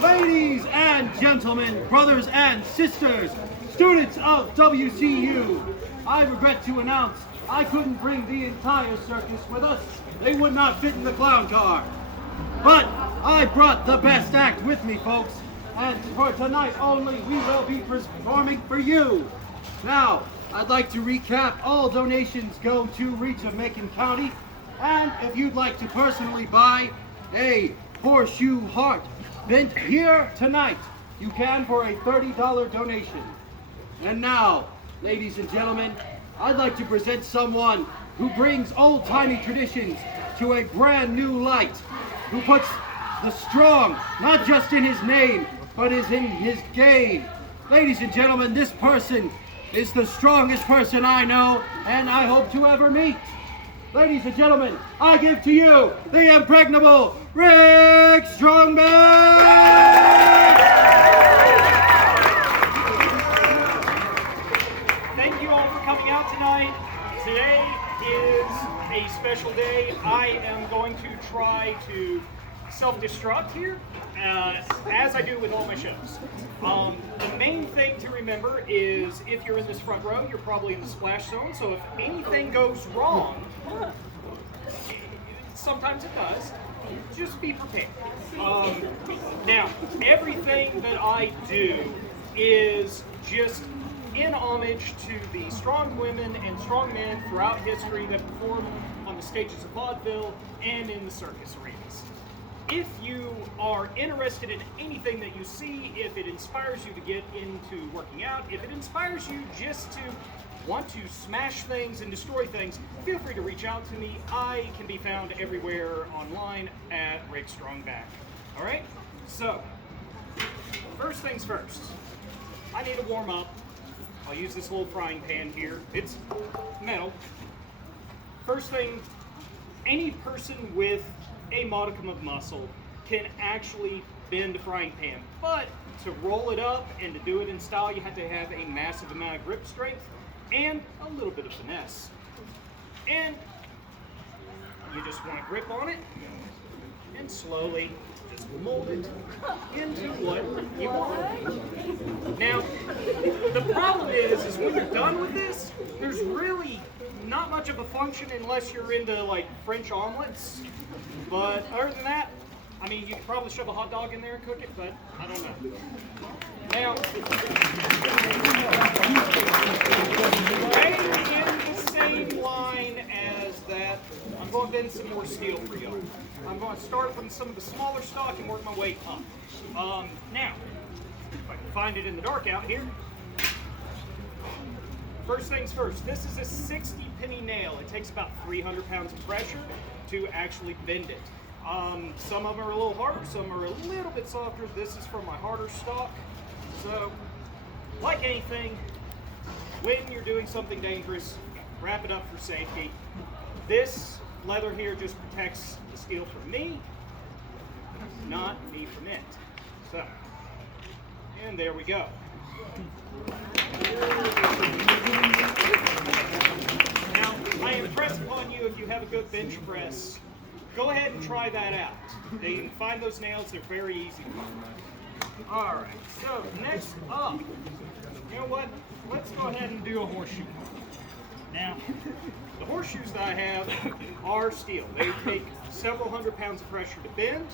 Ladies and gentlemen, brothers and sisters, students of WCU, I regret to announce I couldn't bring the entire circus with us. They would not fit in the clown car. But I brought the best act with me, folks. And for tonight only, we will be performing for you. Now, I'd like to recap all donations go to Reach of Macon County. And if you'd like to personally buy a horseshoe heart bent here tonight, you can for a $30 donation. And now, ladies and gentlemen, I'd like to present someone who brings old-timey traditions to a brand new light, who puts the strong not just in his name, but is in his game. Ladies and gentlemen, this person is the strongest person I know and I hope to ever meet. Ladies and gentlemen, I give to you the impregnable Rick StrongBack! Thank you all for coming out tonight. Today is a special day. I am going to try to self-destruct here, as I do with all my shows. The main thing to remember is if you're in this front row, you're probably in the splash zone, so if anything goes wrong, sometimes it does, just be prepared. Now, everything that I do is just in homage to the strong women and strong men throughout history that perform on the stages of vaudeville and in the circus arenas. If you are interested in anything that you see, if it inspires you to get into working out, if it inspires you just to want to smash things and destroy things, feel free to reach out to me. I can be found everywhere online at Rick StrongBack. All right? So, first things first. I need to warm up. I'll use this little frying pan here. It's metal. First thing, any person with a modicum of muscle can actually bend a frying pan, but to roll it up and to do it in style, you have to have a massive amount of grip strength and a little bit of finesse. And you just want to grip on it and slowly just mold it into what you want. Now, the problem is when you're done with this, there's really not much of a function unless you're into like French omelets. But other than that, I mean, you could probably shove a hot dog in there and cook it, but I don't know. Now, right in the same line as that, I'm going to bend some more steel for y'all. I'm going to start from some of the smaller stock and work my way up. Now, if I can find it in the dark out here. First things first, this is a 60 penny nail. It takes about 300 pounds of pressure to actually bend it. Some of them are a little harder, some are a little bit softer. This is from my harder stock. So, like anything, when you're doing something dangerous, wrap it up for safety. This leather here just protects the steel from me, not me from it. So, and there we go. Now, I impress upon you if you have a good bench press, go ahead and try that out. You can find those nails, they're very easy to find. Alright, so next up, you know what? Let's go ahead and do a horseshoe. Now, the horseshoes that I have are steel. They take several hundred pounds of pressure to bend.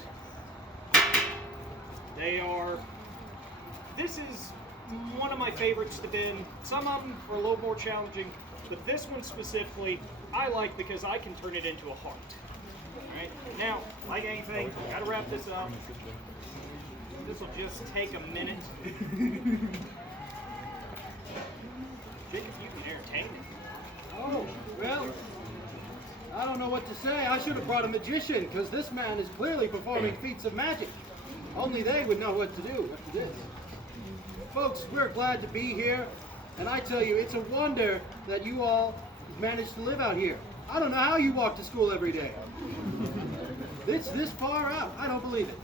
This is one of my favorites to bend. Some of them are a little more challenging, but this one specifically, I like because I can turn it into a heart. Alright, now, like anything, gotta wrap this up. This will just take a minute. Jake, if you can entertain me. Oh, well, I don't know what to say. I should have brought a magician, because this man is clearly performing feats of magic. Only they would know what to do after this. Folks, we're glad to be here, and I tell you, it's a wonder that you all managed to live out here. I don't know how you walk to school every day. It's this far out. I don't believe it.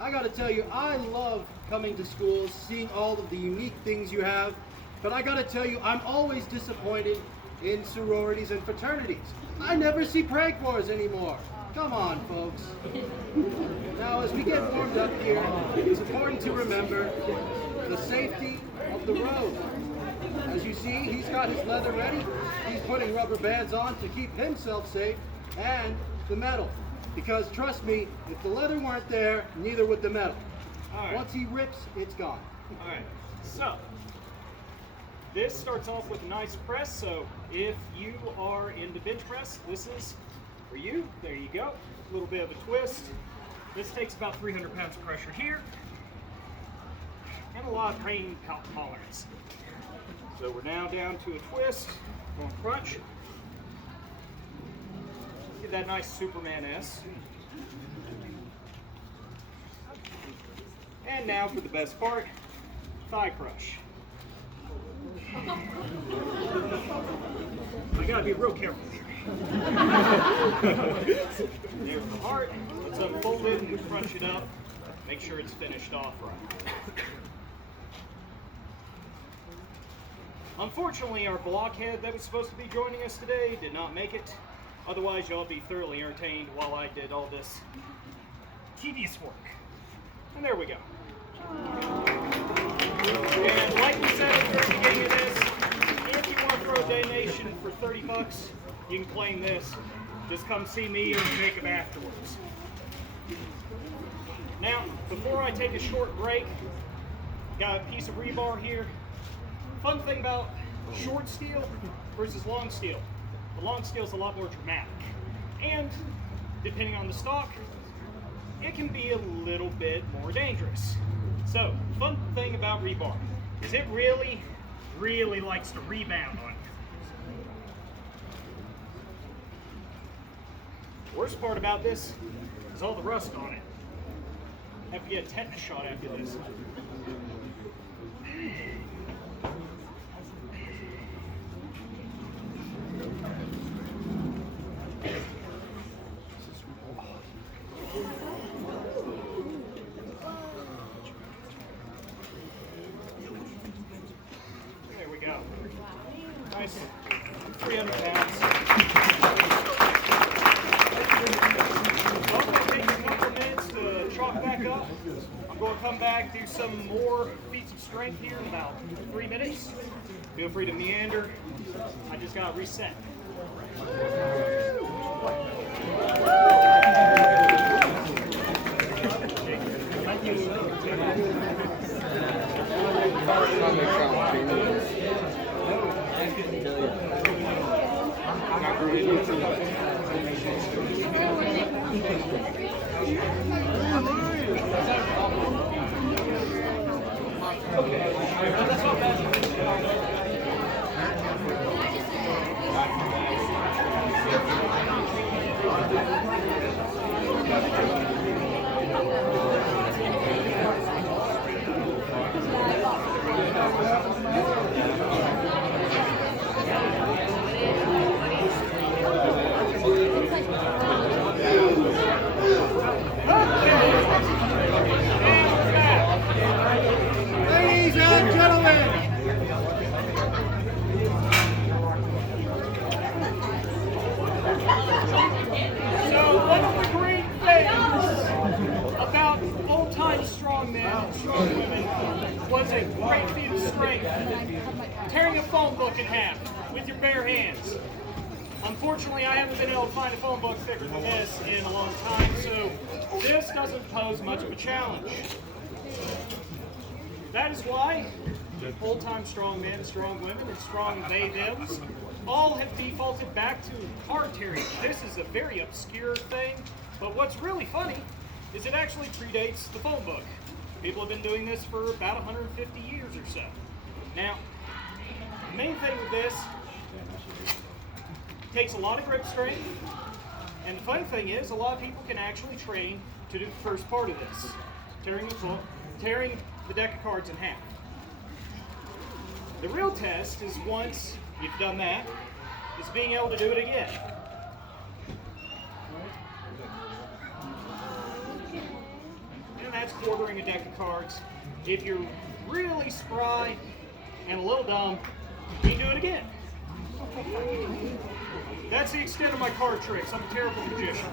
I gotta tell you, I love coming to schools, seeing all of the unique things you have, but I gotta tell you, I'm always disappointed in sororities and fraternities. I never see prank wars anymore. Come on, folks. Now, as we get warmed up here, it's important to remember the safety of the road. As you see, he's got his leather ready. He's putting rubber bands on to keep himself safe, and the metal. Because trust me, if the leather weren't there, neither would the metal. All right. Once he rips, it's gone. All right, so this starts off with a nice press. So if you are into bench press, this is for you. There you go. A little bit of a twist. This takes about 300 pounds of pressure here and a lot of pain tolerance. So we're now down to a twist, going crunch. Get that nice Superman S. And now for the best part, thigh crush. I gotta be real careful here. There's the heart. Let's unfold it and crunch it up. Make sure it's finished off right. Unfortunately, our blockhead that was supposed to be joining us today did not make it. Otherwise, y'all be thoroughly entertained while I did all this tedious work. And there we go. And like we said at the very beginning of this, if you want to throw a donation for 30 bucks, you can claim this. Just come see me or Jacob afterwards. Now, before I take a short break, got a piece of rebar here. Fun thing about short steel versus long steel. The long steel is a lot more dramatic. And depending on the stock, it can be a little bit more dangerous. So, fun thing about rebar is it really, really likes to rebound on you. Worst part about this is all the rust on it. Have to get a tetanus shot after this. There we go. Nice 300 pounds. Well, I'm going to take a couple of minutes to chalk back up. I'm going to come back, do some more feats of strength here in about 3 minutes. Feel free to meander. I just got to reset. Thank you. Ladies and gentlemen, So one of the great things about old-time strong men and strong women was a great feat of strength, tearing a phone book in half with your bare hands. Unfortunately, I haven't been able to find a phone book thicker than this in a long time, so this doesn't pose much of a challenge. That is why old-time strong men, strong women, and strong they-thems all have defaulted back to card tearing. This is a very obscure thing, but what's really funny is it actually predates the phone book. People have been doing this for about 150 years or so. Now, the main thing with this Takes a lot of grip strength. And the funny thing is, a lot of people can actually train to do the first part of this, tearing the deck of cards in half. The real test is once you've done that, is being able to do it again. And that's quartering a deck of cards. If you're really spry and a little dumb, you can do it again. That's the extent of my card tricks. I'm a terrible magician.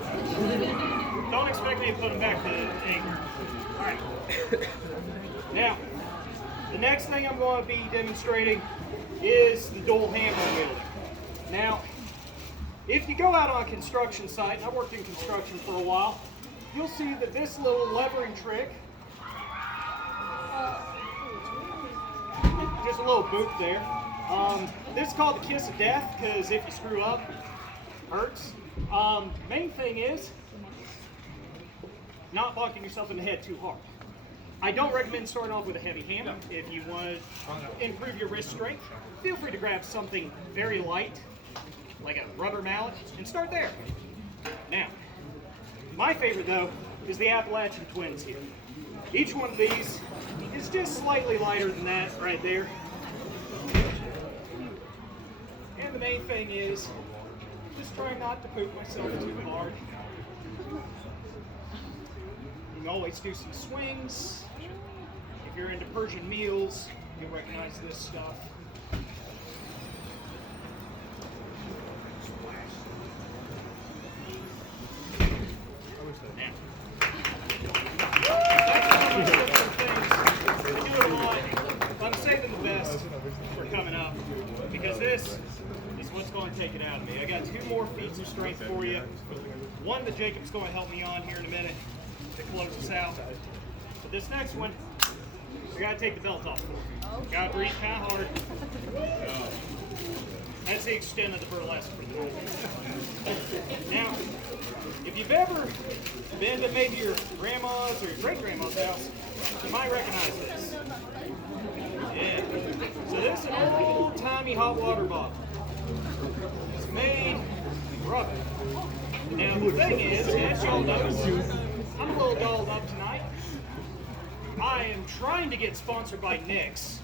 Don't expect me to put them back to anchor. All right. Now, the next thing I'm going to be demonstrating is the dual hammer wielding. Now, if you go out on a construction site, and I worked in construction for a while, you'll see that this little levering trick, just a little boot there. This is called the kiss of death because if you screw up, it hurts. Main thing is not bonking yourself in the head too hard. I don't recommend starting off with a heavy hammer. If you want to improve your wrist strength, feel free to grab something very light, like a rubber mallet, and start there. Now, my favorite though is the Appalachian Twins here. Each one of these is just slightly lighter than that right there. And the main thing is just try not to poop myself too hard. You can always do some swings. If you're into Persian meals, you'll recognize this stuff. Now, I do it a lot, but I'm saving the best for coming up because this is what's going to take it out of me. I got two more feats of strength for you. One that Jacob's going to help me on here in a minute to close us out. But this next one, I got to take the belt off. Got to breathe kind of hard. That's the extent of the burlesque for the night. Now, if you've ever been to maybe your grandma's or your great-grandma's house, you might recognize this. Yeah. So this is an old-timey hot water bottle. It's made of rubber. Now the thing is, as y'all know, I'm a little dolled up tonight. I am trying to get sponsored by NYX,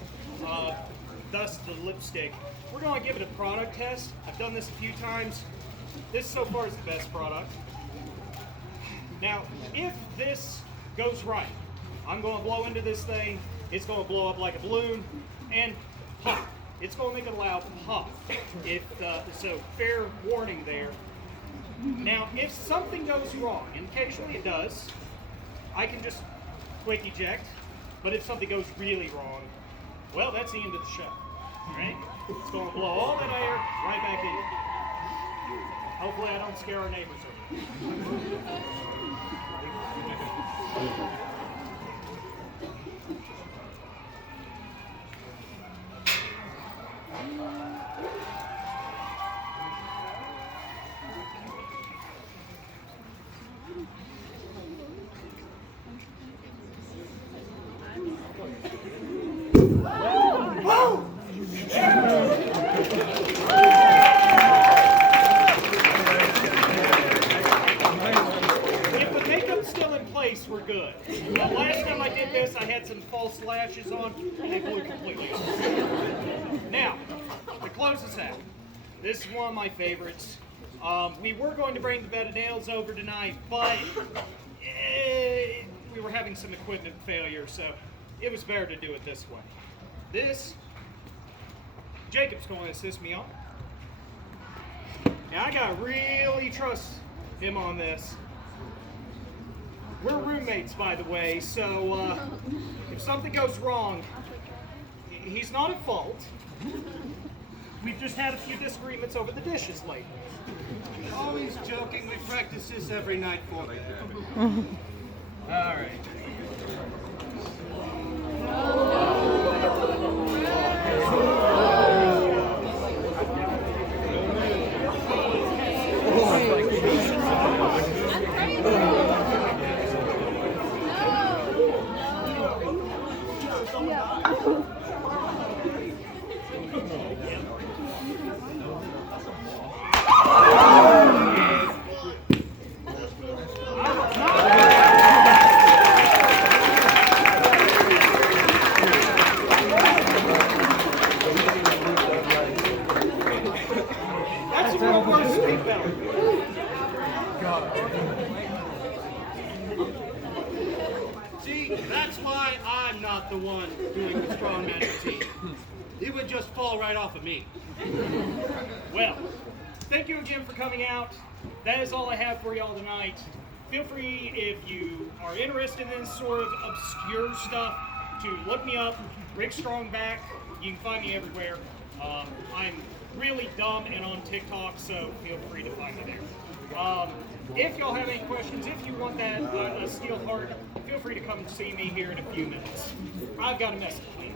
thus the lipstick. We're going to give it a product test. I've done this a few times. This so far is the best product. Now, if this goes right, I'm going to blow into this thing. It's going to blow up like a balloon and pop. It's going to make a loud pop. So fair warning there. Now, if something goes wrong, and occasionally it does, I can just quick eject. But if something goes really wrong, well, that's the end of the show. All right? It's going to blow all that air right back in. Hopefully I don't scare our neighbors over. We're good. Last time I did this, I had some false lashes on. They blew completely off. Now, to close this out, this is one of my favorites. We were going to bring the bed of nails over tonight, but we were having some equipment failure, so it was better to do it this way. This, Jacob's going to assist me on. Now, I got to really trust him on this. We're roommates, by the way, so if something goes wrong, he's not at fault. We've just had a few disagreements over the dishes lately. Always joking, we practice this every night for you. All right. See, that's why I'm not the one doing the strongman routine. He would just fall right off of me. Well, thank you again for coming out. That is all I have for y'all tonight. Feel free, if you are interested in this sort of obscure stuff, to look me up, Rick StrongBack. You can find me everywhere. I'm really dumb and on TikTok, so feel free to find me there. If y'all have any questions, if you want that steel heart, feel free to come and see me here in a few minutes. I've got a message for you.